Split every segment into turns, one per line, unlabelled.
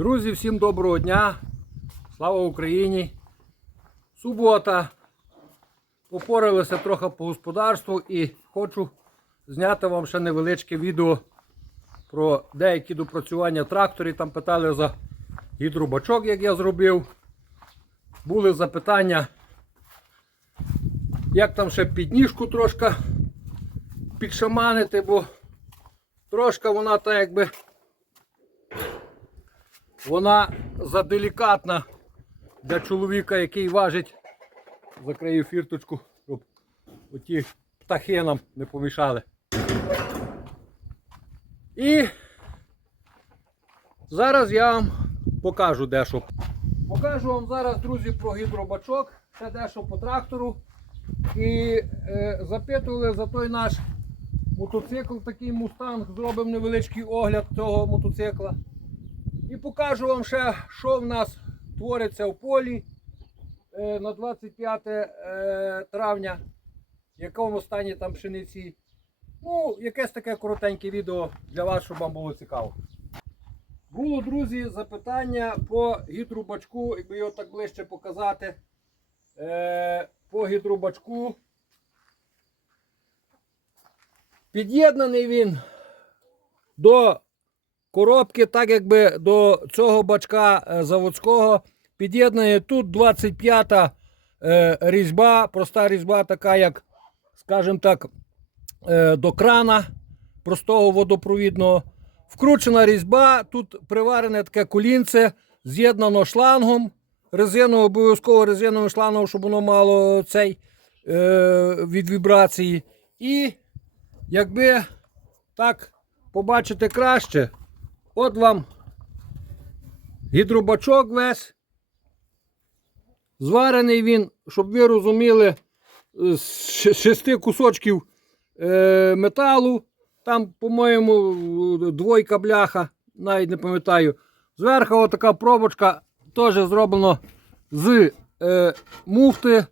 Друзі, всім доброго дня! Слава Україні! Субота. Попоралися трохи по господарству і хочу зняти вам ще невеличке відео про деякі допрацювання тракторів. Там питали за гідробачок, як я зробив. Були запитання, як там ще підніжку трошки підшаманити, бо трошки вона так якби вона заделікатна для чоловіка, який важить. Закрию фірточку, щоб оті птахи нам не помішали. І зараз я вам покажу дещо. Покажу вам зараз, друзі, про гідробачок, ще дещо по трактору. І е, запитували за той наш мотоцикл, такий мустанг. Зробимо невеличкий огляд цього мотоцикла. Покажу вам ще, що в нас твориться в полі е, на 25 е, травня, в якому стані там пшениці. Ну, якесь таке коротеньке відео для вас, щоб вам було цікаво. Було, друзі, запитання по гідрубачку, якби його так ближче показати. Е, по гідрубачку. Під'єднаний він до коробки, так якби до цього бачка е, заводського. Під'єднує тут 25-та е, різьба, проста різьба, така, як, скажімо так, е, до крана простого водопровідного. Вкручена різьба, тут приварене таке колінце, з'єднано шлангом. Резиновим, обов'язково резиновим шлангом, щоб воно мало цей е, від вібрації. І якби так побачити краще, от вам гідробачок весь. Зварений він, щоб ви розуміли, з шести кусочків е, металу. Там, по-моєму, двойка бляха, навіть не пам'ятаю. Зверху така пробочка теж зроблено з е, муфти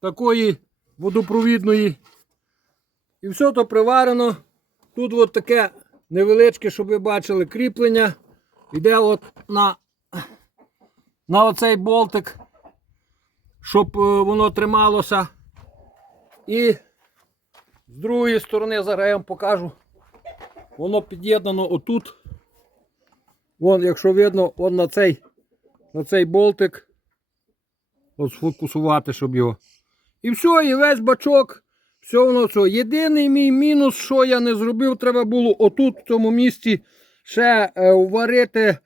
такої водопровідної. І все то приварено. Тут от таке невеличке, щоб ви бачили, кріплення. Йде от на, на оцей болтик, щоб е, воно трималося. І з другої сторони, зараз я вам покажу. Воно під'єднано отут. Вон, якщо видно, вон на цей, на цей болтик. От сфокусувати, щоб його. І все, і весь бачок. Все воно все. Єдиний мій мінус, що я не зробив, треба було отут, в цьому місці, ще е, вварити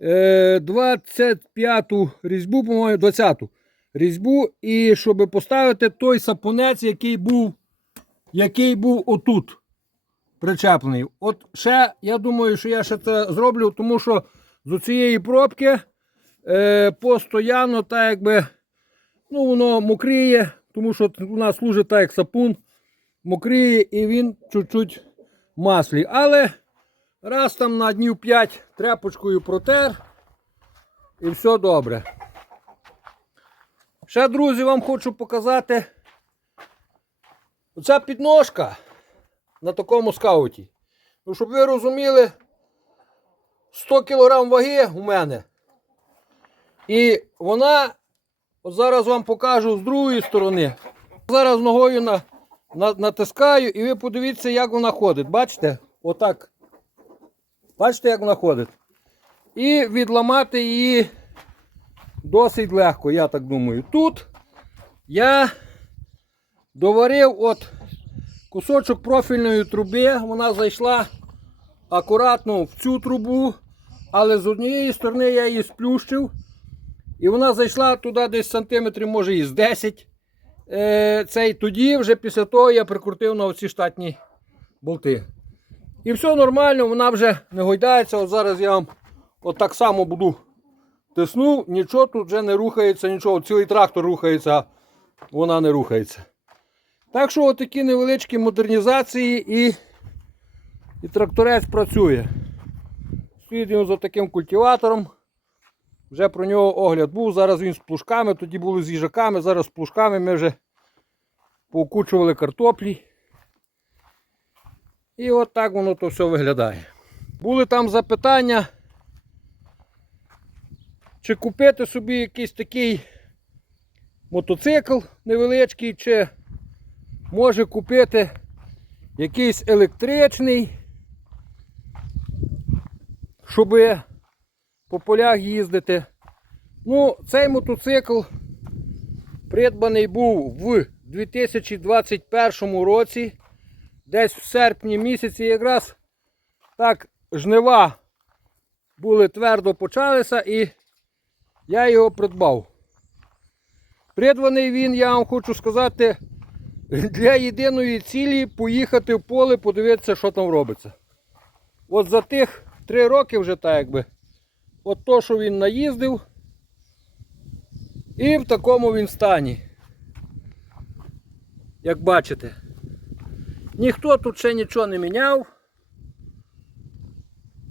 е, 25-ту різьбу, по-моєму, 20-ту різьбу. І щоб поставити той сапунець, який був, який був отут причеплений. От ще, я думаю, що я ще це зроблю, тому що з цієї пробки е, постоянно так якби, ну, воно мокріє, тому що у нас служить так як сапун, мокріє і він чуть-чуть маслі. Але раз там на днів 5 тряпочкою протер і все добре. Ще, друзі, вам хочу показати оця підножка на такому скауті. Ну, щоб ви розуміли, 100 кг ваги у мене. І вона, от зараз вам покажу з другої сторони. Зараз ногою на, на, натискаю і ви подивіться, як вона ходить. Бачите? Отак. Бачите, як вона ходить? І відламати її досить легко, я так думаю. Тут я доварив от кусочок профільної труби, вона зайшла акуратно в цю трубу, але з однієї сторони я її сплющив. І вона зайшла туди десь сантиметрів, може і з 10. Е, цей, тоді вже після того я прикрутив на оці штатні болти. І все нормально, вона вже не гойдається. От зараз я вам от так само буду тиснув, нічого тут вже не рухається, нічого. Цілий трактор рухається, а вона не рухається. Так що такі невеличкі модернізації і, і тракторець працює. Він за таким культиватором. Вже про нього огляд був. Зараз він з плужками, тоді були з їжаками, зараз з плужками ми вже поукучували картоплі. І от так воно то все виглядає. Були там запитання чи купити собі якийсь такий мотоцикл невеличкий, чи може купити якийсь електричний, щоб по полях їздити. Ну, цей мотоцикл придбаний був в 2021 році, десь в серпні місяці, якраз так жнива були твердо почалися і я його придбав. Придбаний він, я вам хочу сказати, для єдиної цілі поїхати в поле, подивитися, що там робиться. От за тих три роки вже так якби. От то, що він наїздив. І в такому він стані. Як бачите. Ніхто тут ще нічого не міняв.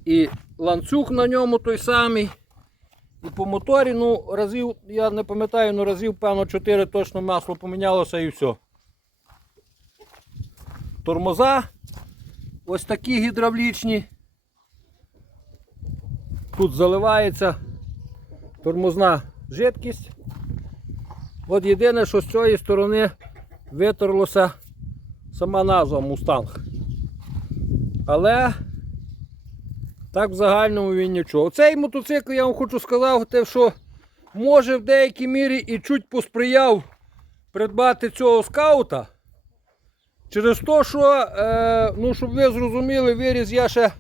І ланцюг на ньому той самий. І по моторі, ну, разів, я не пам'ятаю, ну разів, певно, 4 точно масло помінялося і все. Тормоза ось такі гідравлічні. Тут заливається тормозна жидкість. От єдине, що з цієї сторони витерлося сама назва Мустанг. Але так в загальному він нічого. Цей мотоцикл, я вам хочу сказати, що може в деякій мірі і чуть посприяв придбати цього скаута. Через те, що, е, ну, щоб ви зрозуміли, виріс я ще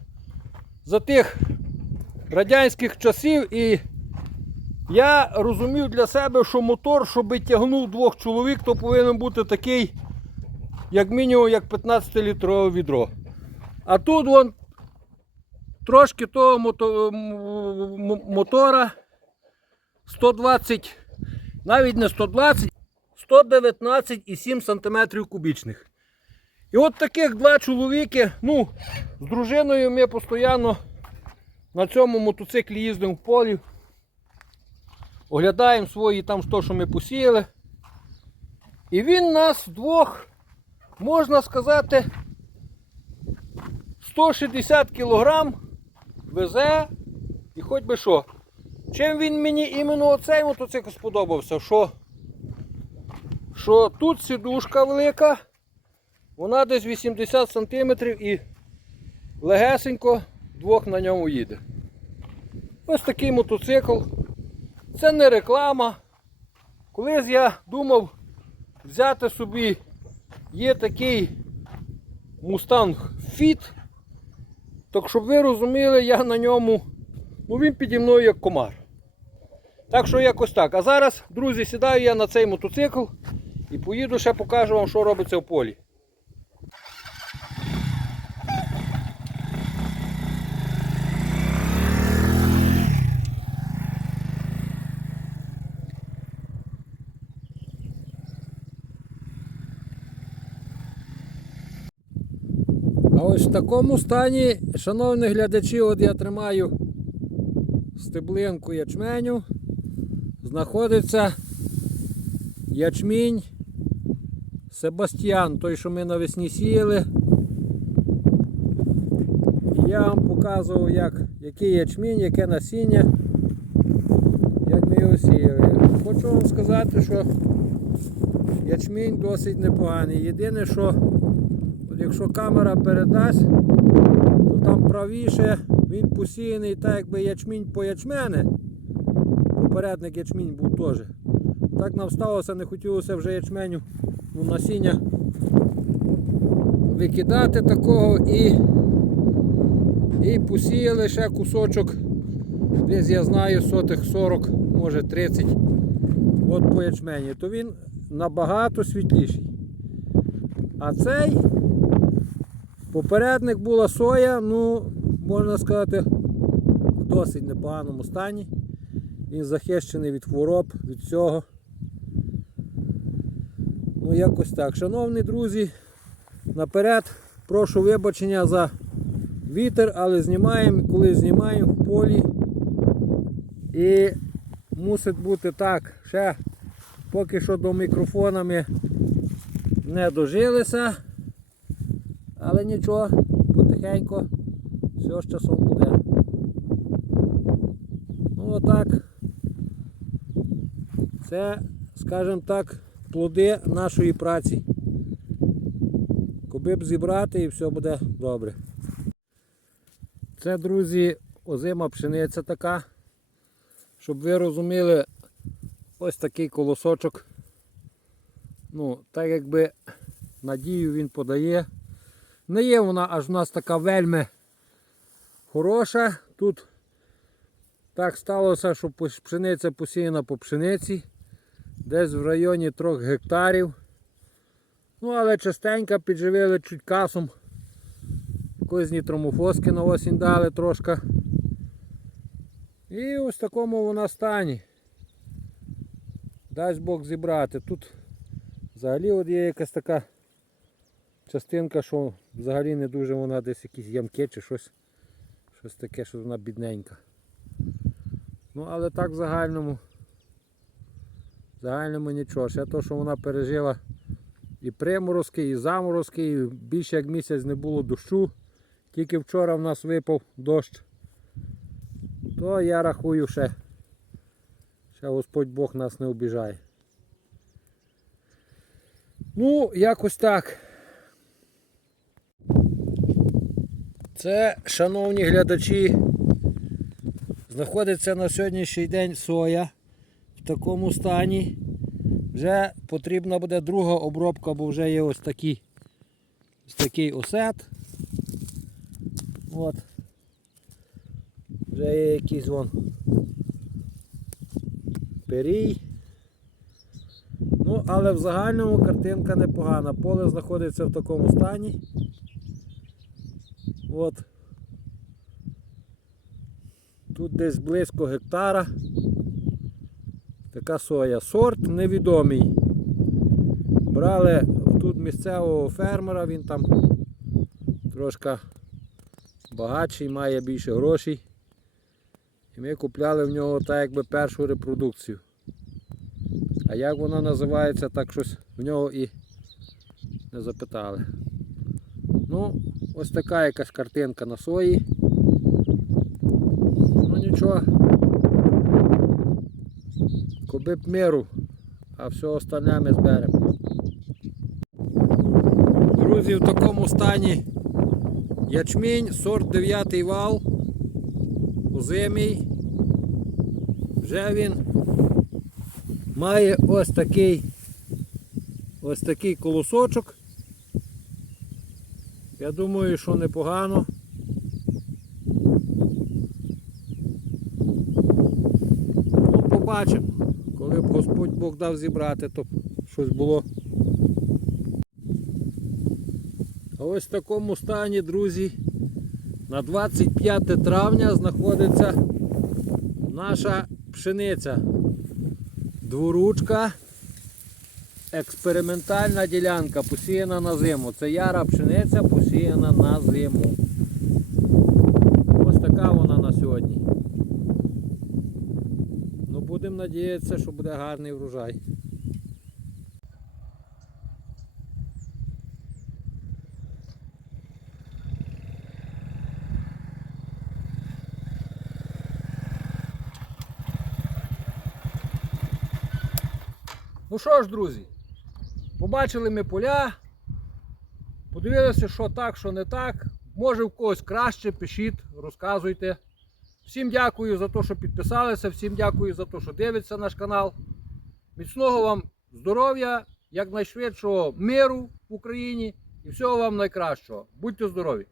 за тих радянських часів і я розумів для себе, що мотор, щоб тягнув двох чоловік, то повинен бути такий, як мінімум, як 15-літрове відро. А тут вон трошки того мотора 120, навіть не 120, 119,7 см кубічних. І от таких два чоловіки, ну, з дружиною ми постійно на цьому мотоциклі їздимо в полі. Оглядаємо свої там що, що ми посіяли. І він нас двох, можна сказати, 160 кг везе і хоч би що. Чим він мені іменно оцей мотоцикл сподобався, що, що тут сідушка велика, вона десь 80 см і легесенько двох на ньому їде. Ось такий мотоцикл. Це не реклама. Колись я думав взяти собі, є такий Mustang Fit. Так щоб ви розуміли, я на ньому, ну він піді мною як комар. Так що якось так. А зараз, друзі, сідаю я на цей мотоцикл і поїду ще покажу вам, що робиться в полі. А ось в такому стані, шановні глядачі, от я тримаю стеблинку ячменю. Знаходиться ячмінь Себастьян, той, що ми навесні сіяли. Я вам показував, як, який ячмінь, яке насіння, як ми його сіяли. Хочу вам сказати, що ячмінь досить непоганий. Єдине, що якщо камера передасть, то там правіше він посіяний так якби ячмінь по ячмене. Попередник ячмінь був теж. Так нам сталося, не хотілося вже ячменю ну, насіння викидати такого і, і посіяли ще кусочок. Десь я знаю сотих 40, може 30 от по ячмені, то він набагато світліший. А цей Попередник була соя, ну, можна сказати, в досить непоганому стані. Він захищений від хвороб, від всього. Ну, якось так. Шановні друзі, наперед прошу вибачення за вітер, але знімаємо, коли знімаємо в полі. І мусить бути так. Ще поки що до мікрофона ми не дожилися. Але нічого, потихеньку, все з часом буде. Ну отак, Це, скажімо так, плоди нашої праці. Коби б зібрати і все буде добре. Це, друзі, озима пшениця така. Щоб ви розуміли, ось такий колосочок. Ну, так якби надію він подає. Не є вона аж в нас така вельми хороша. Тут так сталося, що пшениця посіяна по пшениці. Десь в районі 3 гектарів. Ну, але частенько підживили чуть касом. Якоїсь нітромофоски на осінь дали трошки. І ось такому вона стані. Дасть Бог зібрати. Тут взагалі от є якась така частинка, що взагалі не дуже вона десь якісь ямки чи щось. Щось таке, що вона бідненька. Ну, але так в загальному. В загальному нічого. Ще то, що вона пережила і приморозки, і заморозки, і більше як місяць не було дощу. Тільки вчора в нас випав дощ. То я рахую ще. Ще Господь Бог нас не обіжає. Ну, якось так. Це, шановні глядачі, знаходиться на сьогоднішній день соя в такому стані. Вже потрібна буде друга обробка, бо вже є ось такий, ось такий осет. От. Вже є якийсь вон перій. Ну, але в загальному картинка непогана. Поле знаходиться в такому стані. От. Тут десь близько гектара. Така соя. Сорт невідомий. Брали тут місцевого фермера, він там трошки багатший, має більше грошей. І ми купляли в нього так якби першу репродукцію. А як вона називається, так щось в нього і не запитали. Ну, ось така якась картинка на сої. Ну нічого. Коби б миру, а все остальне ми зберемо. Друзі, в такому стані ячмінь, сорт 9 вал, озимий. Вже він має ось такий ось такий колосочок. Я думаю, що непогано. Ну, побачимо. Коли б Господь Бог дав зібрати, то щось було. А ось в такому стані, друзі, на 25 травня знаходиться наша пшениця. Дворучка. Експериментальна ділянка посіяна на зиму. Це яра пшениця посіяна на зиму. Ось така вона на сьогодні. Ну будемо надіятися, що буде гарний врожай. Ну що ж, друзі, побачили ми поля, подивилися, що так, що не так. Може в когось краще, пишіть, розказуйте. Всім дякую за те, що підписалися, всім дякую за те, що дивиться наш канал. Міцного вам здоров'я, якнайшвидшого миру в Україні і всього вам найкращого. Будьте здорові!